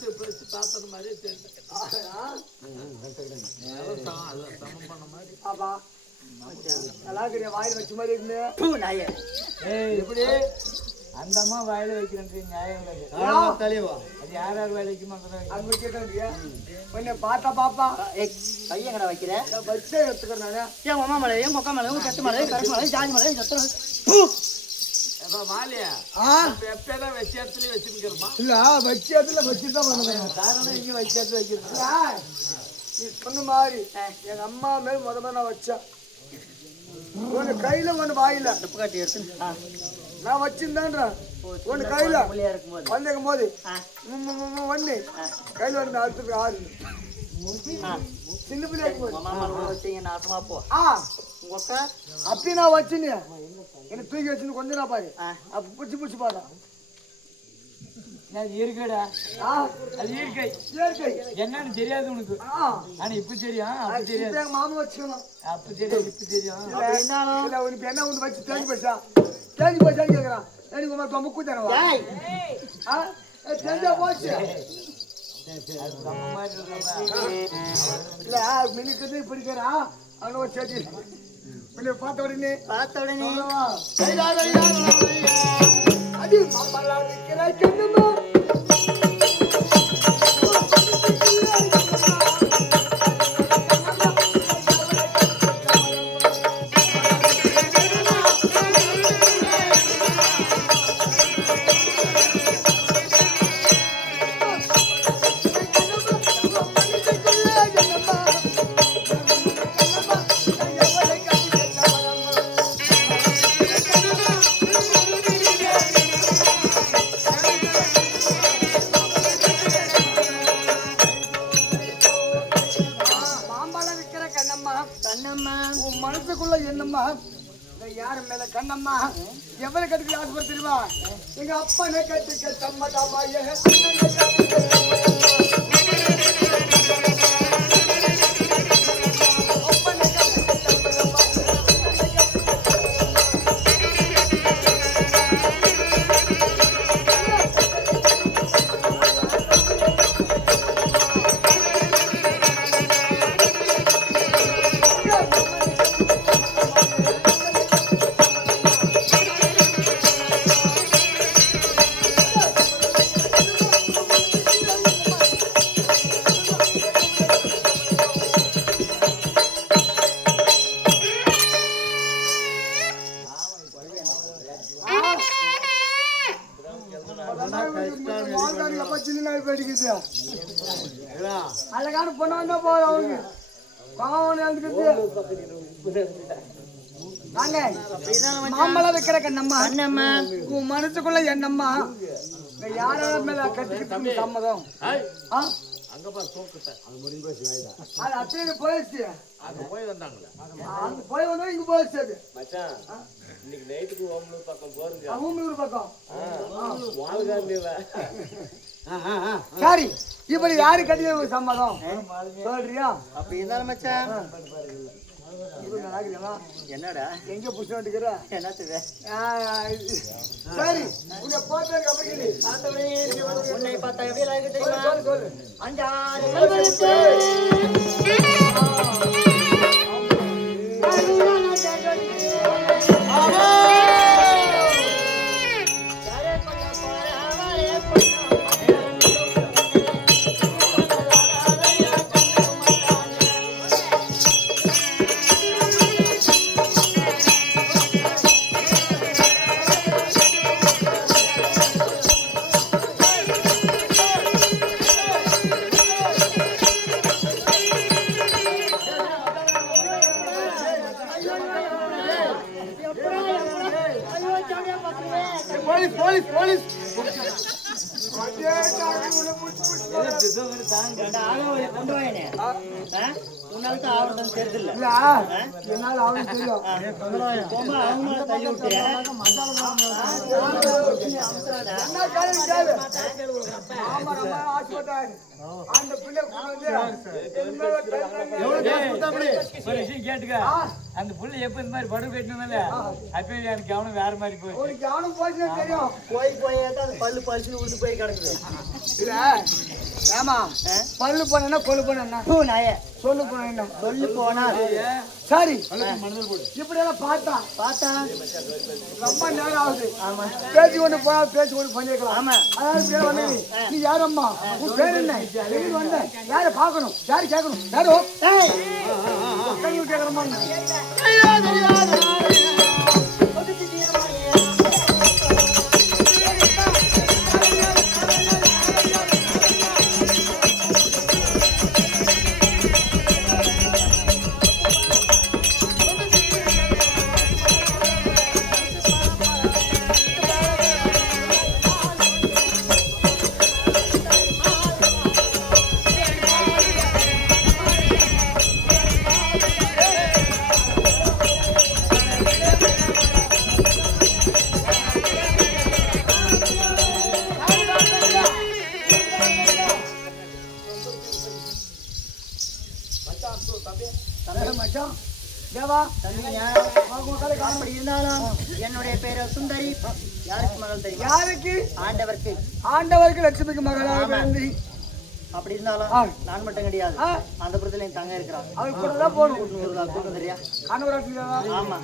பேசி தாத்தன மாதிரியே தெரியும். சமம் பண்ண மாதிரி வாயில் வச்ச மாதிரி இருக்கு. எப்படி அந்த அம்மா வாயில வைக்கிறேன் நியாயம் தலைவா? அது யார் யார் வாயில வைக்க மாட்டேன். பார்த்தா பாப்பா கையங்கடா வைக்கிறேன் வச்சே எடுத்துக்கிறேன். ஏன் உமா மலை, என் கொக்கா மலை, உன் கட்டு மலை, கருக்கு மலை, ஜாதி மலை, சத்திரம் மாலியா எப்பதான் வச்ச இடத்துலயே வச்சிருக்கிறோமா? இல்ல வச்ச இடத்துல வச்சுதான் பண்ணுறேன். காரணம் இங்க வச்ச இடத்துல வைக்கிறது நீ சொன்ன மாதிரி எங்க அம்மா மேல முதல்ல நான் வச்சேன். ஒண்ணு கையில ஒண்ணு வாயில உப்பு காட்டி எடுத்து நான் வச்சிருந்தேன்றேன். ஒண்ணு கையில வந்தேக்கும் போது ஒண்ணு கையில வந்து அடுத்தது ஆறு சின்ன பிள்ளை நாசமா போ. அப்படி நான் வச்சுன்னு என்ன தூக்கி வச்சுன்னு கொஞ்சம் நான் பாரு அப்ப பிடிச்சி பிடிச்சி பாரு. இருக்குடா அது இயற்கை. இயற்கை என்னன்னு தெரியாது உனக்கு. ஆனா இப்ப தெரியும். அப்ப தெரியாது. எங்க மாமா வச்சுக்கணும். அப்ப தெரியாது இப்ப தெரியும். இல்ல உனக்கு என்ன ஒண்ணு வச்சு தேஞ்சு போச்சா தேஞ்சு போச்சான்னு கேக்குறான். எனக்கு உங்க தொம்ப கூத்தானவா தெரிஞ்சா போச்சு. இல்ல மினிக்கு பிடிக்கிறா அவன ஒரு செடி பார்த்த உடனே அடி மாமலா நிக்கிறாய் கண்ணுமா மனசுக்குள்ள என்னம்மா யாரு மேல கண்ணம்மா எவ்வளவு கட்டுக்கு ஆசைப்பட தெரியுமா? எங்க அப்பனை கட்டுக்க சம்மதாமா அழகான பொண்ணு வந்தா போதும் அவங்க மாம்பழம் வைக்கிற கண்ணம்மா உன் மனசுக்குள்ள என்னம்மா யார மேல கட்டிக்கிட்டு சம்மதம் அங்க பாரு தோக்கட்ட அது முடிஞ்சு போச்சு வாய்தா அது அப்படியே போயிடுச்சு. அங்க போய் வந்தாங்களே அங்க போய் வந்தா இங்க போயிடுச்சு அது மச்சான். இன்னைக்கு நைட்டுக்கு ஓமலூர் பக்கம் போறீங்க. ஓமலூர் பக்கம் வால்காண்டில சரி இப்படி யாரு கட்டிய சம்மதம் சொல்றியா? அப்ப இருந்தாலும் மச்சான் என்னடா எங்க புடிச்சுக்கிற என்னத்துவே சரி உன்னை போட்டதுக்கு அப்புறம் உன்னை பார்த்தா எப்படி இருக்கு தெரியுமா? சொல்லு அஞ்சாறு அந்த புள்ள எப்ப இந்த மாதிரி படு கட்டணும்ல அப்ப எனக்கு கவனம் வேற மாதிரி போய் கவனம் போய் தெரியும் போய் போய் பல்லு பழிச்சு விழுந்து போய் கிடக்குது. ஏமா பல்லு போனா கொல்லு போனா நாயே சொல்லு போனா என்ன சொல்லு போனால் சரி இப்படி எல்லாம் பார்த்தா ரொம்ப நேரம் ஆகுது பேசி கொண்டு போனா பேசி கொண்டு பண்ணிருக்கலாம் ஆமா அதாவது வந்தது நீ யாரம்மா உன் பேர் என்ன எங்க வந்த யார பாக்கணும் யாரு கேட்கணும் யாரோ கேட்கணுமா மச்சான் தேவா அப்படி இருந்தாலும் என்னுடைய பேரு சுந்தரி யாருக்கு மகள் தெரியும் யாருக்கு ஆண்டவருக்கு ஆண்டவருக்கு லட்சுமிக்கு மகளாக அப்படி இருந்தாலும் நான் மட்டும் கிடையாது அந்த புறத்துல என் தங்க இருக்கிறான் அவள் கூட தான் போகணும் தூக்கம் தெரியா கணவராட்சி ஆமா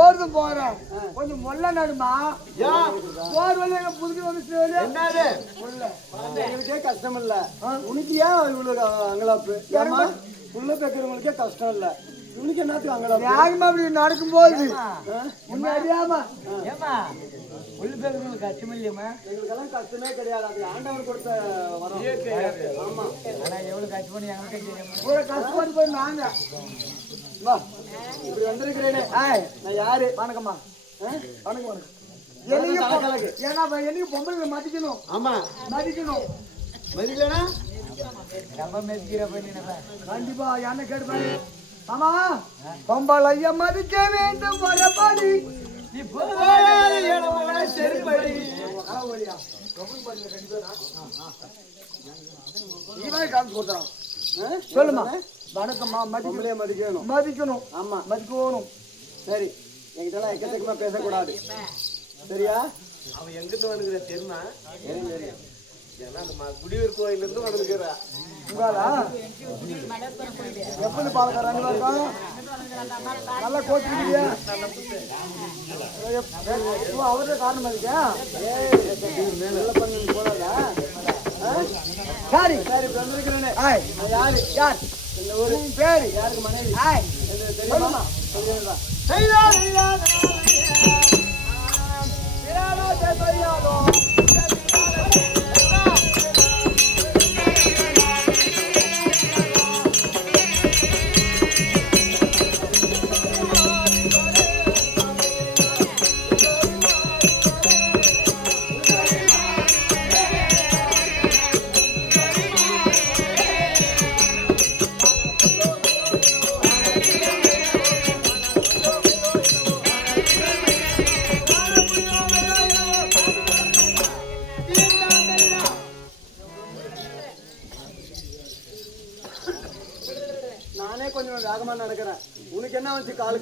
ஓடுது போறேன் கொஞ்சம் மொல்ல நடுமா போர் வழி எங்க புதுக்கு வந்து எங்களுக்கே கஷ்டம் இல்ல உனக்கு ஏன் இவ்வளவு அங்கலாப்பு ஏமா உள்ள பேக்கிறவங்களுக்கே கஷ்டம் இல்ல உனக்கு என்னத்துக்கு அங்கலாப்பு யாருமா அப்படி நடக்கும் போது உன்னை அறியாம ஏமா உள்ள பேக்கிறவங்களுக்கு கஷ்டம் இல்லையம்மா எங்களுக்கெல்லாம் கஷ்டமே கிடையாது அது ஆண்டவர் கொடுத்த வரம் ஆமா ஆனா எவ்வளவு கஷ்டம் பண்ணி எங்களுக்கு தெரியும் கஷ்டப்பட்டு போய் நாங்க வா இப்படி வந்திருக்கிறேனே நான் யாரு வணக்கம்மா வணக்கம் வணக்கம் ஏன்னா என்னைக்கு பொம்பளை மதிக்கணும் ஆமா மதிக்கணும் மதிக்கலனா நம்ம மெதிக்கிற பண்ணினப்ப கண்டிப்பா என்ன கேட்டுப்பாரு ஆமா பொம்பளைய மதிக்க வேண்டும் வரபாடி இப்போ செருப்படி சொல்லுமா வணக்கம்மா மதிக்கலையே மதிக்கணும் மதிக்கணும் ஆமா மதிக்கணும் சரி என்கிட்ட எக்கச்சக்கமா பேசக்கூடாது சரியா அவன் எங்கிட்டு வந்துக்கிற தெரியுமா ஏன்னா அந்த குடியூர் கோயில இருந்து வந்துருக்கிறா எப்படி பாலக்காரங்க நல்லா கோச்சுக்கிறியா அவரே காரணம் இருக்கேன் சரி சரி வந்திருக்கிறேனே யாரு யார் இந்த ஒரு பேரு யாருக்கு மனைவி தெரியுமா நானே கொஞ்சம் வேகமா நடக்கிறேன் உனக்கு என்ன வச்சு காலுக்கு